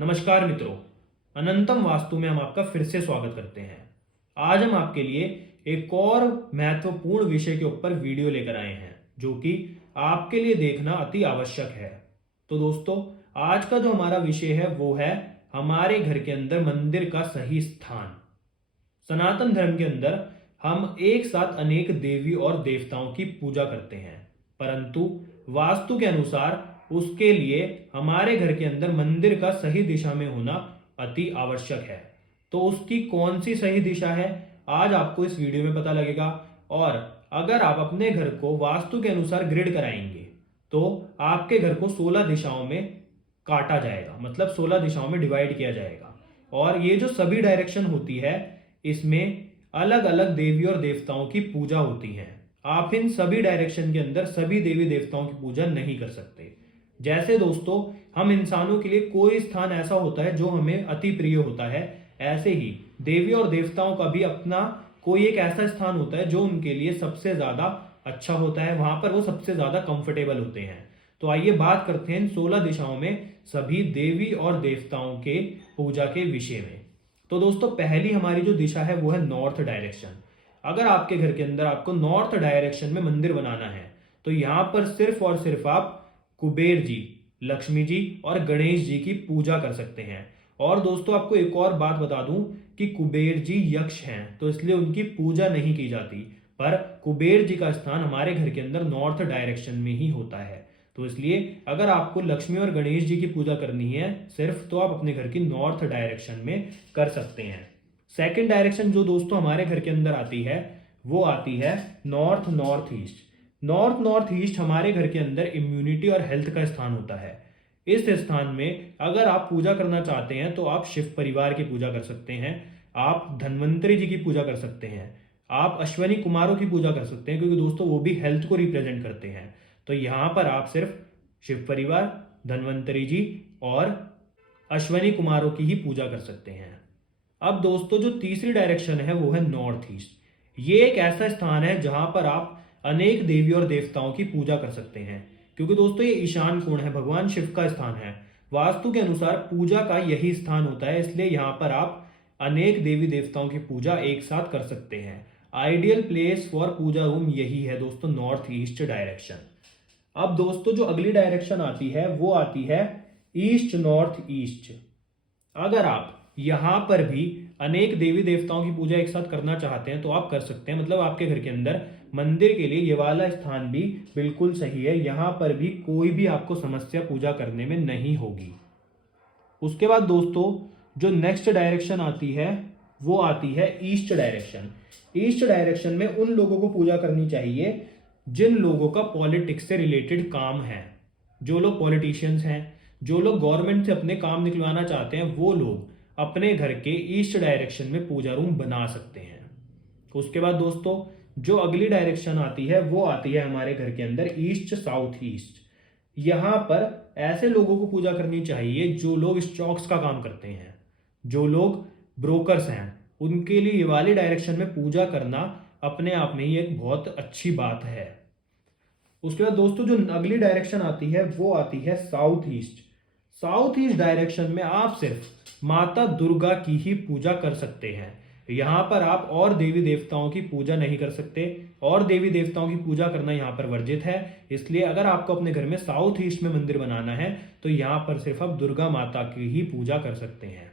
नमस्कार मित्रों, अनंतम वास्तु में हम आपका फिर से स्वागत करते हैं। आज हम आपके लिए एक और महत्वपूर्ण विषय के ऊपर वीडियो लेकर आए हैं जो कि आपके लिए देखना अति आवश्यक है। तो दोस्तों, आज का जो हमारा विषय है वो है हमारे घर के अंदर मंदिर का सही स्थान। सनातन धर्म के अंदर हम एक साथ अनेक देवी और देवताओं की पूजा करते हैं, परंतु वास्तु के अनुसार उसके लिए हमारे घर के अंदर मंदिर का सही दिशा में होना अति आवश्यक है। तो उसकी कौन सी सही दिशा है, आज आपको इस वीडियो में पता लगेगा। और अगर आप अपने घर को वास्तु के अनुसार ग्रिड कराएंगे तो आपके घर को 16 दिशाओं में काटा जाएगा, मतलब 16 दिशाओं में डिवाइड किया जाएगा। और ये जो सभी डायरेक्शन होती है इसमें अलग अलग देवी और देवताओं की पूजा होती है। आप इन सभी डायरेक्शन के अंदर सभी देवी देवताओं की पूजा नहीं कर सकते। जैसे दोस्तों, हम इंसानों के लिए कोई स्थान ऐसा होता है जो हमें अति प्रिय होता है, ऐसे ही देवी और देवताओं का भी अपना कोई एक ऐसा स्थान होता है जो उनके लिए सबसे ज्यादा अच्छा होता है, वहां पर वो सबसे ज्यादा कंफर्टेबल होते हैं। तो आइए बात करते हैं 16 दिशाओं में सभी देवी और देवताओं के पूजा के विषय में। तो दोस्तों, पहली हमारी जो दिशा है वो है नॉर्थ डायरेक्शन। अगर आपके घर के अंदर आपको नॉर्थ डायरेक्शन में मंदिर बनाना है तो यहां पर सिर्फ और सिर्फ आप कुबेर जी, लक्ष्मी जी और गणेश जी की पूजा कर सकते हैं। और दोस्तों, आपको एक और बात बता दूं कि कुबेर जी यक्ष हैं तो इसलिए उनकी पूजा नहीं की जाती, पर कुबेर जी का स्थान हमारे घर के अंदर नॉर्थ डायरेक्शन में ही होता है। तो इसलिए अगर आपको लक्ष्मी और गणेश जी की पूजा करनी है सिर्फ, तो आप अपने घर की नॉर्थ डायरेक्शन में कर सकते हैं। सेकंड डायरेक्शन जो दोस्तों हमारे घर के अंदर आती है वो आती है north north east. North north east हमारे घर के अंदर इम्यूनिटी और हेल्थ का स्थान होता है। इस स्थान में अगर आप पूजा करना चाहते हैं तो आप शिव परिवार की पूजा कर सकते हैं, आप धन्वंतरी जी की पूजा कर सकते हैं, आप अश्वनी कुमारों की पूजा कर सकते हैं, क्योंकि दोस्तों वो भी हेल्थ को रिप्रेजेंट करते हैं। तो यहां पर आप सिर्फ शिव परिवार, धन्वंतरी जी और अश्वनी कुमारों की ही पूजा कर सकते हैं। अब दोस्तों, जो तीसरी डायरेक्शन है वो है नॉर्थ ईस्ट। ये एक ऐसा स्थान है जहां पर आप अनेक देवी और देवताओं की पूजा कर सकते हैं, क्योंकि दोस्तों ये ईशान कोण है, भगवान शिव का स्थान है। वास्तु के अनुसार पूजा का यही स्थान होता है, इसलिए यहाँ पर आप अनेक देवी देवताओं की पूजा एक साथ कर सकते हैं। Ideal place for puja room यही है दोस्तों, नॉर्थ ईस्ट डायरेक्शन। अब दोस्तों, जो अगली डायरेक्शन आती है वो आती है ईस्ट नॉर्थ ईस्ट। अगर आप यहां पर भी अनेक देवी देवताओं की पूजा एक साथ करना चाहते हैं तो आप कर सकते हैं, मतलब आपके घर के अंदर मंदिर के लिए ये वाला स्थान भी बिल्कुल सही है। यहां पर भी कोई भी आपको समस्या पूजा करने में नहीं होगी। उसके बाद दोस्तों, जो नेक्स्ट डायरेक्शन आती है वो आती है ईस्ट डायरेक्शन। ईस्ट डायरेक्शन में उन लोगों को पूजा करनी चाहिए जिन लोगों का पॉलिटिक्स से रिलेटेड काम है, जो लोग पॉलिटिशियंस हैं, जो लोग गवर्नमेंट से अपने काम निकलवाना चाहते हैं, वो लोग अपने घर के ईस्ट डायरेक्शन में पूजा रूम बना सकते हैं। उसके बाद दोस्तों, जो अगली डायरेक्शन आती है वो आती है हमारे घर के अंदर ईस्ट साउथ ईस्ट। यहां पर ऐसे लोगों को पूजा करनी चाहिए जो लोग स्टॉक्स का काम करते हैं, जो लोग ब्रोकर्स हैं, उनके लिए ये वाली डायरेक्शन में पूजा करना अपने आप में ही एक बहुत अच्छी बात है। उसके बाद दोस्तों, जो अगली डायरेक्शन आती है वो आती है south east. South east direction में आप सिर्फ माता दुर्गा की ही पूजा कर सकते हैं। यहां पर आप और देवी देवताओं की पूजा नहीं कर सकते, और देवी देवताओं की पूजा करना यहां पर वर्जित है। इसलिए अगर आपको अपने घर में साउथ ईस्ट में मंदिर बनाना है तो यहां पर सिर्फ आप दुर्गा माता की ही पूजा कर सकते हैं।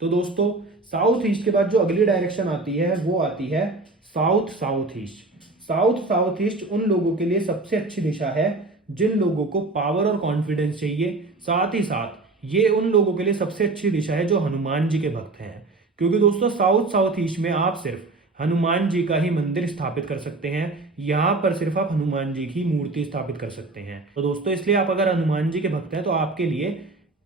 तो दोस्तों, साउथ ईस्ट के बाद जो अगली डायरेक्शन आती है वो आती है south south east. South south east उन लोगों के लिए सबसे अच्छी दिशा है जिन लोगों को पावर और कॉन्फिडेंस चाहिए। साथ ही साथ ये उन लोगों के लिए सबसे अच्छी दिशा है जो हनुमान जी के भक्त हैं, क्योंकि दोस्तों साउथ साउथ ईस्ट में आप सिर्फ हनुमान जी का ही मंदिर स्थापित कर सकते हैं। यहां पर सिर्फ आप हनुमान जी की मूर्ति स्थापित कर सकते हैं। तो दोस्तों, इसलिए आप अगर हनुमान जी के भक्त हैं तो आपके लिए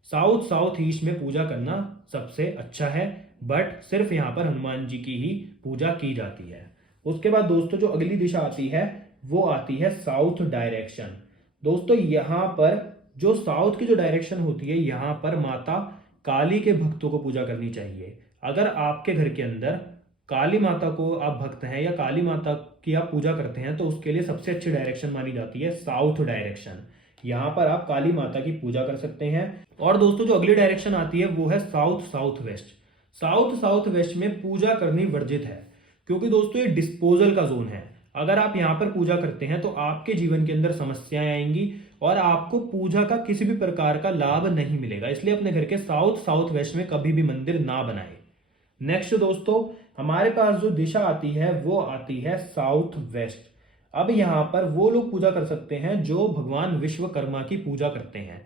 साउथ साउथ ईस्ट में पूजा करना सबसे अच्छा है, बट सिर्फ यहाँ पर हनुमान जी की ही पूजा की जाती है। उसके बाद दोस्तों, जो अगली दिशा आती है वो आती है साउथ डायरेक्शन। दोस्तों, यहाँ पर जो साउथ की जो डायरेक्शन होती है यहाँ पर माता काली के भक्तों को पूजा करनी चाहिए। अगर आपके घर के अंदर काली माता को आप भक्त हैं या काली माता की आप पूजा करते हैं तो उसके लिए सबसे अच्छी डायरेक्शन मानी जाती है साउथ डायरेक्शन। यहाँ पर आप काली माता की पूजा कर सकते हैं। और दोस्तों जो अगली डायरेक्शन आती है वो है south south west. South south west में पूजा करनी वर्जित है, क्योंकि दोस्तों ये डिस्पोजल का जोन है। अगर आप यहाँ पर पूजा करते हैं तो आपके जीवन के अंदर समस्याएं आएंगी और आपको पूजा का किसी भी प्रकार का लाभ नहीं मिलेगा। इसलिए अपने घर के साउथ साउथ वेस्ट में कभी भी मंदिर ना बनाए। नेक्स्ट दोस्तों हमारे पास जो दिशा आती है वो आती है साउथ वेस्ट। अब यहाँ पर वो लोग पूजा कर सकते हैं जो भगवान विश्वकर्मा की पूजा करते हैं।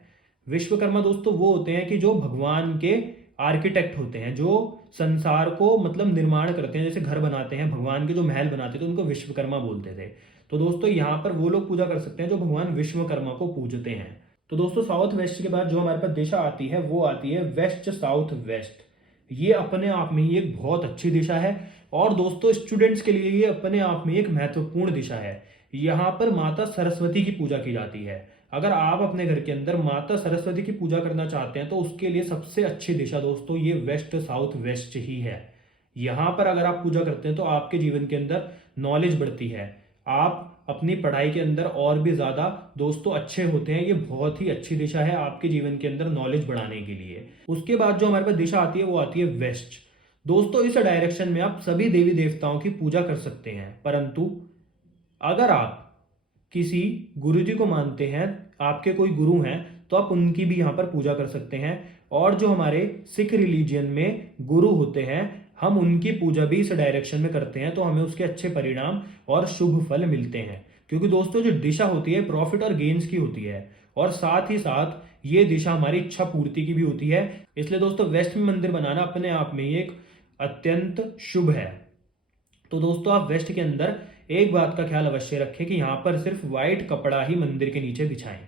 विश्वकर्मा दोस्तों वो होते हैं कि जो भगवान के आर्किटेक्ट होते हैं, जो संसार को मतलब निर्माण करते हैं, जैसे घर बनाते हैं, भगवान के जो महल बनाते थे उनको विश्वकर्मा बोलते थे। तो दोस्तों यहाँ पर वो लोग पूजा कर सकते हैं जो भगवान विश्वकर्मा को पूजते हैं। तो दोस्तों साउथ वेस्ट के बाद जो हमारे पास दिशा आती है वो आती है वेस्ट साउथ वेस्ट। ये अपने आप में ही एक बहुत अच्छी दिशा है और दोस्तों स्टूडेंट्स के लिए ये अपने आप में एक महत्वपूर्ण दिशा है। यहाँ पर माता सरस्वती की पूजा की जाती है। अगर आप अपने घर के अंदर माता सरस्वती की पूजा करना चाहते हैं तो उसके लिए सबसे अच्छी दिशा दोस्तों ये वेस्ट साउथ वेस्ट ही है। यहाँ पर अगर आप पूजा करते हैं तो आपके जीवन के अंदर नॉलेज बढ़ती है, आप अपनी पढ़ाई के अंदर और भी ज्यादा दोस्तों अच्छे होते हैं। ये बहुत ही अच्छी दिशा है आपके जीवन के अंदर नॉलेज बढ़ाने के लिए। उसके बाद जो हमारे पास दिशा आती है वो आती है वेस्ट। दोस्तों इस डायरेक्शन में आप सभी देवी देवताओं की पूजा कर सकते हैं, परंतु अगर आप किसी गुरु जी को मानते हैं, आपके कोई गुरु हैं, तो आप उनकी भी यहाँ पर पूजा कर सकते हैं। और जो हमारे सिख रिलीजियन में गुरु होते हैं हम उनकी पूजा भी इस डायरेक्शन में करते हैं, तो हमें उसके अच्छे परिणाम और शुभ फल मिलते हैं। क्योंकि दोस्तों जो दिशा होती है प्रॉफिट और गेन्स की होती है और साथ ही साथ ये दिशा हमारी इच्छा पूर्ति की भी होती है। इसलिए दोस्तों वेस्ट में मंदिर बनाना अपने आप में एक अत्यंत शुभ है। तो दोस्तों आप वेस्ट के अंदर एक बात का ख्याल अवश्य रखें कि यहाँ पर सिर्फ व्हाइट कपड़ा ही मंदिर के नीचे बिछाएं।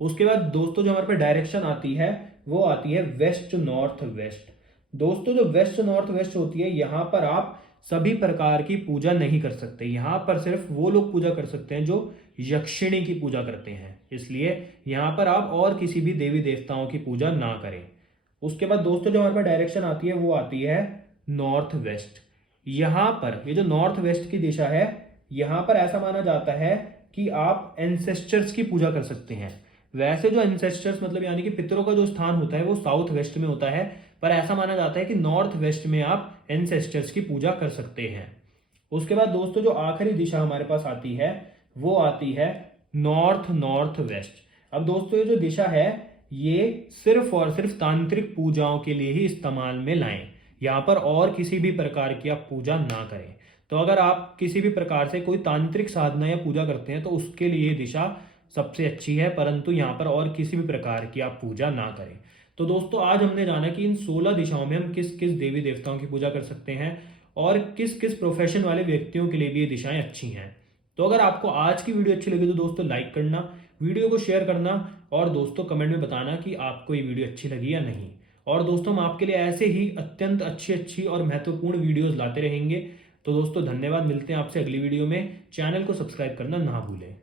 उसके बाद दोस्तों जो हमारे पास डायरेक्शन आती है वो आती है वेस्ट नॉर्थ वेस्ट। दोस्तों जो वेस्ट नॉर्थ वेस्ट होती है यहाँ पर आप सभी प्रकार की पूजा नहीं कर सकते। यहाँ पर सिर्फ वो लोग पूजा कर सकते हैं जो यक्षिणी की पूजा करते हैं। इसलिए यहाँ पर आप और किसी भी देवी देवताओं की पूजा ना करें। उसके बाद दोस्तों जो हमारे पास डायरेक्शन आती है वो आती है नॉर्थ वेस्ट। यहाँ पर ये जो नॉर्थ वेस्ट की दिशा है यहाँ पर ऐसा माना जाता है कि आप एंसेस्टर्स की पूजा कर सकते हैं। वैसे जो एंसेस्टर्स मतलब यानी कि पितरों का जो स्थान होता है वो साउथ वेस्ट में होता है, पर ऐसा माना जाता है कि नॉर्थ वेस्ट में आप एंसेस्टर्स की पूजा कर सकते हैं। उसके बाद दोस्तों जो आखिरी दिशा हमारे पास आती है वो आती है नॉर्थ नॉर्थ वेस्ट। अब दोस्तों ये जो दिशा है ये सिर्फ और सिर्फ तांत्रिक पूजाओं के लिए ही इस्तेमाल में लाएं। यहाँ पर और किसी भी प्रकार की आप पूजा ना करें। तो अगर आप किसी भी प्रकार से कोई तांत्रिक साधना या पूजा करते हैं तो उसके लिए दिशा सबसे अच्छी है, परंतु यहाँ पर और किसी भी प्रकार की आप पूजा ना करें। तो दोस्तों आज हमने जाना कि इन 16 दिशाओं में हम किस किस देवी देवताओं की पूजा कर सकते हैं और किस किस प्रोफेशन वाले व्यक्तियों के लिए भी ये दिशाएं अच्छी हैं। तो अगर आपको आज की वीडियो अच्छी लगी तो दोस्तों लाइक करना, वीडियो को शेयर करना और दोस्तों कमेंट में बताना कि आपको ये वीडियो अच्छी लगी या नहीं। और दोस्तों हम आपके लिए ऐसे ही अत्यंत अच्छी अच्छी और महत्वपूर्ण वीडियोज लाते रहेंगे। तो दोस्तों धन्यवाद, मिलते हैं आपसे अगली वीडियो में। चैनल को सब्सक्राइब करना ना भूलें।